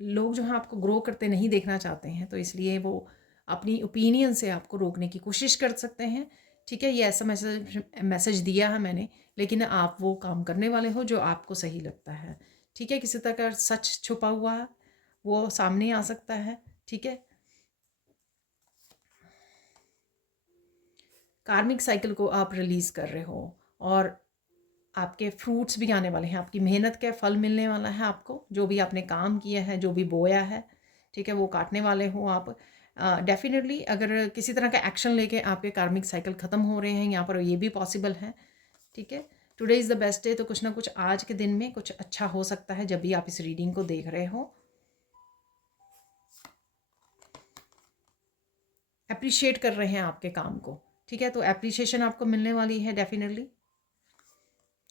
लोग जो हैं आपको ग्रो करते नहीं देखना चाहते हैं, तो इसलिए वो अपनी ओपिनियन से आपको रोकने की कोशिश कर सकते हैं। ठीक है, ये ऐसा मैसेज दिया है मैंने, लेकिन आप वो काम करने वाले हो जो आपको सही लगता है। ठीक है, किसी तरह का सच छुपा हुआ है वो सामने आ सकता है। ठीक है, कार्मिक साइकिल को आप रिलीज़ कर रहे हो और आपके फ्रूट्स भी आने वाले हैं, आपकी मेहनत का फल मिलने वाला है आपको, जो भी आपने काम किया है, जो भी बोया है, ठीक है, वो काटने वाले हो आप। डेफिनेटली अगर किसी तरह का एक्शन लेके आपके कार्मिक साइकिल ख़त्म हो रहे हैं, यहाँ पर ये भी पॉसिबल है। ठीक है, today is the best day, तो कुछ ना कुछ आज के दिन में कुछ अच्छा हो सकता है जब भी आप इस रीडिंग को देख रहे हो। अप्रिशिएट कर रहे हैं आपके काम को। ठीक है, तो अप्रिशिएशन आपको मिलने वाली है डेफिनेटली।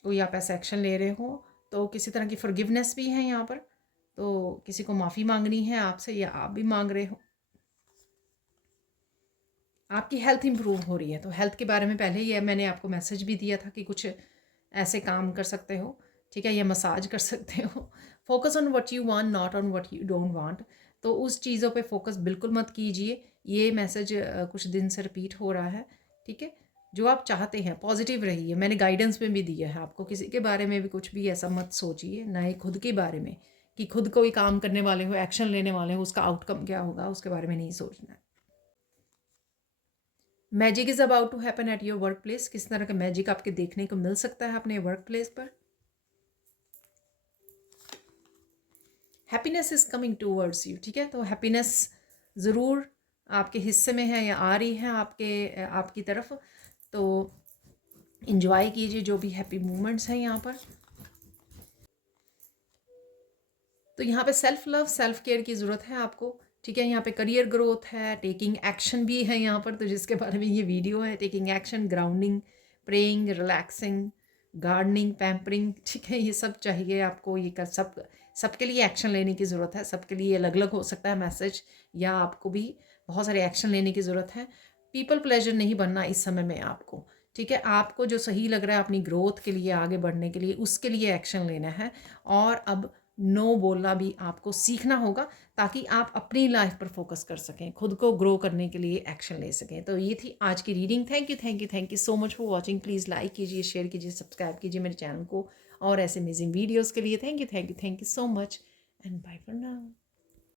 कोई आप ऐसा एक्शन ले रहे हो तो किसी तरह की फॉरगिवनेस भी है यहाँ पर, तो किसी को माफ़ी मांगनी है आपसे या आप भी मांग रहे हो। आपकी हेल्थ इंप्रूव हो रही है, तो हेल्थ के बारे में पहले ही मैंने आपको मैसेज भी दिया था कि कुछ ऐसे काम कर सकते हो। ठीक है, या मसाज कर सकते हो। Focus on what you want, not on what you don't want. तो उस चीज़ों पे फोकस बिल्कुल मत कीजिए। ये मैसेज कुछ दिन से रिपीट हो रहा है। ठीक है, जो आप चाहते हैं पॉजिटिव रहिए। मैंने गाइडेंस में भी दिया है आपको, किसी के बारे में भी कुछ भी ऐसा मत सोचिए, ना ही खुद के बारे में कि खुद कोई काम करने वाले हो, एक्शन लेने वाले हो, उसका आउटकम क्या होगा उसके बारे में नहीं सोचना है। Magic is about to happen at your workplace. किस तरह का मैजिक आपके देखने को मिल सकता है अपने वर्क प्लेस पर। Happiness is coming towards you. ठीक है, तो हैप्पीनेस ज़रूर आपके हिस्से में है या आ रही है आपकी तरफ। तो इन्जॉय कीजिए जो भी हैप्पी मोमेंट्स हैं यहाँ पर। तो यहाँ पे सेल्फ लव, सेल्फ केयर की ज़रूरत है आपको। ठीक है, यहाँ पे करियर ग्रोथ है, टेकिंग एक्शन भी है यहाँ पर, तो जिसके बारे में ये वीडियो है। Taking action, grounding, praying, relaxing, gardening, pampering. ठीक है, ये सब चाहिए आपको। ये कर सबके लिए एक्शन लेने की ज़रूरत है। सबके लिए अलग अलग हो सकता है मैसेज, या आपको भी बहुत सारे एक्शन लेने की ज़रूरत है। पीपल प्लेजर नहीं बनना इस समय में आपको। ठीक है, आपको जो सही लग रहा है अपनी ग्रोथ के लिए, आगे बढ़ने के लिए, उसके लिए एक्शन लेना है। और अब नो बोलना भी आपको सीखना होगा, ताकि आप अपनी लाइफ पर फोकस कर सकें, खुद को ग्रो करने के लिए एक्शन ले सकें। तो ये थी आज की reading. Thank you, thank you, thank you so much for watching. Please like कीजिए, शेयर कीजिए, सब्सक्राइब कीजिए मेरे चैनल को और ऐसे अमेजिंग वीडियोज़ के लिए। Thank you, thank you, thank you so much and bye for now.